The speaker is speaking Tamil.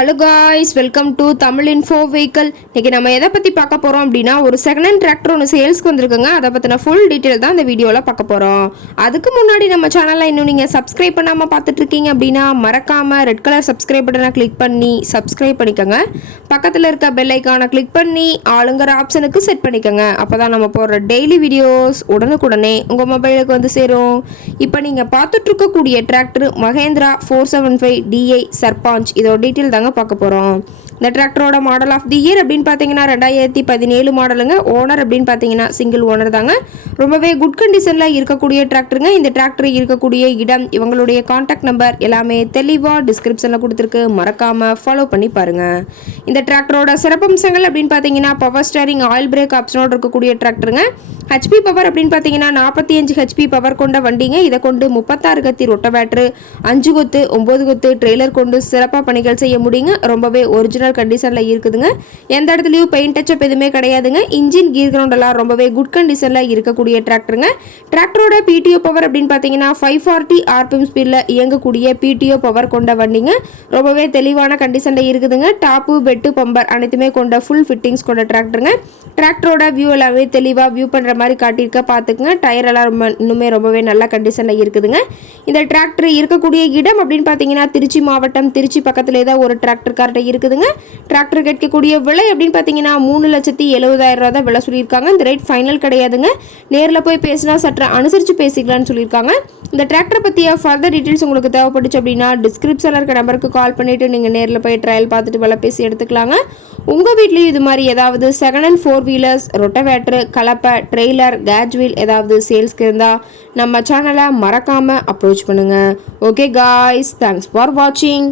Hello guys, welcome to Tamil info vehicle. இன்றைக்கி நம்ம எதை பற்றி பார்க்க போகிறோம் அப்படின்னா, ஒரு செகண்ட் ஹேண்ட் டிராக்டர் ஒன்று சேல்ஸ்க்கு வந்திருக்குங்க. அதை பற்றின ஃபுல் டீட்டெயில் தான் இந்த வீடியோவில் பார்க்க போகிறோம். அதுக்கு முன்னாடி நம்ம சேனலில் இன்னும் நீங்கள் சப்ஸ்கிரைப் பண்ணாமல் பார்த்துட்ருக்கீங்க அப்படின்னா மறக்காமல் ரெட் கலர் சப்ஸ்கிரைப் பட்டனை கிளிக் பண்ணி சப்ஸ்கிரைப் பண்ணிக்கோங்க. பக்கத்தில் இருக்க பெல் ஐக்கானை கிளிக் பண்ணி ஆளுங்கிற ஆப்ஷனுக்கு செட் பண்ணிக்கோங்க. அப்போ தான் நம்ம போடுற டெய்லி வீடியோஸ் உடனுக்குடனே உங்கள் மொபைலுக்கு வந்து சேரும். இப்போ நீங்கள் பார்த்துட்ருக்கக்கூடிய டிராக்டர் மகேந்திரா 475 DI சர்பாஞ்ச். இதோட டீட்டெயில் தாங்க பார்க்க போகிறோம். இந்த டிராக்டரோட மாடல் ஆஃப் தி இயர் அப்படின்னு பார்த்தீங்கன்னா 2017 மாடலுங்க. ஓனர் அப்படின்னு பார்த்தீங்கன்னா சிங்கிள் ஓனர் தாங்க. ரொம்பவே குட் கண்டிஷனில் இருக்கக்கூடிய டிராக்டருங்க. இந்த டிராக்டர் இருக்கக்கூடிய இடம், இவங்களுடைய கான்டாக்ட் நம்பர் எல்லாமே தெளிவாக டிஸ்கிரிப்ஷனில் கொடுத்துருக்கு. மறக்காமல் ஃபாலோ பண்ணி பாருங்கள். இந்த டிராக்டரோட சிறப்பம்சங்கள் அப்படின்னு பார்த்தீங்கன்னா பவர் ஸ்டேரிங், ஆயில் பிரேக் ஆப்ஷனோடு இருக்கக்கூடிய டிராக்டருங்க. ஹெச்பி பவர் அப்படின்னு பார்த்தீங்கன்னா 45 ஹெச்பி பவர் கொண்ட வண்டிங்க. இதை கொண்டு 36 கத்தி ரொட்டவேட்ரு, 5 கொத்து 9 கொத்து ட்ரெய்லர் கொண்டு சிறப்பாக பணிகள் செய்ய முடியுங்க. ரொம்பவே ஒரிஜினல் கண்டிஷனில் இருக்குதுங்க. எந்த இடத்துலையும் பெயிண்ட் டச்சப் எதுவுமே கிடையாதுங்க. இன்ஜின் கீர் கிரவுண்ட் எல்லாம் ரொம்பவே குட் கண்டிஷனில் இருக்கக்கூடிய டிராக்டருங்க. டிராக்டரோட பிடிஓ பவர் அப்படின்னு பார்த்தீங்கன்னா 540 RPM ஸ்பீடில் இயங்கக்கூடிய பிடிஓ பவர் கொண்ட வண்டிங்க. ரொம்பவே தெளிவான கண்டிஷனில் இருக்குதுங்க. டாப்பு, பெட்டு, பம்பர் அனைத்துமே கொண்ட ஃபுல் ஃபிட்டிங்ஸ் கொண்ட டிராக்டருங்க. டிராக்டரோட வியூ எல்லாமே தெளிவாக வியூ பண்ணுற மாதிரி காட்டியிருக்க பார்த்துக்குங்க. டயர் எல்லாம் இன்னுமே ரொம்பவே நல்ல கண்டிஷனில் இருக்குதுங்க. இந்த டிராக்டர் இருக்கக்கூடிய இடம் அப்படின்னு பார்த்தீங்கன்னா திருச்சி மாவட்டம், திருச்சி பக்கத்திலே தான் ஒரு டிராக்டர் கார்ட்டை இருக்குதுங்க. டிராக்டர் கேட்கக்கூடிய விலை அப்படின்னு பார்த்தீங்கன்னா 3,70,000 தான் விலை சொல்லியிருக்காங்க. இந்த ரேட் ஃபைனல் கிடையாதுங்க. நேரில் போய் பேசினா சற்று அனுசரித்து பேசிக்கலாம்னு சொல்லியிருக்காங்க. இந்த டிராக்டரை பற்றிய ஃபர்தர் டீட்டெயில்ஸ் உங்களுக்கு தேவைப்பட்டுச்சு அப்படின்னா டிஸ்கிரிப்ஷனில் இருக்க நம்பருக்கு கால் பண்ணிவிட்டு நீங்கள் நேரில் போய் ட்ரையல் பார்த்துட்டு விலை பேசி எடுத்துக்கலாங்க. உங்கள் வீட்லேயும் இது மாதிரி ஏதாவது செகண்ட் ஹேண்ட் 4 வீலர்ஸ், ரொட்டவேட்ரு, கலப்பை, ட்ரெய்லர், கேஜ் வீல் ஏதாவது சேல்ஸ்க்கு இருந்தால் நம்ம சேனலை மறக்காமல் அப்ரோச் பண்ணுங்கள். ஓகே காய்ஸ், தேங்க்ஸ் ஃபார் வாட்சிங்.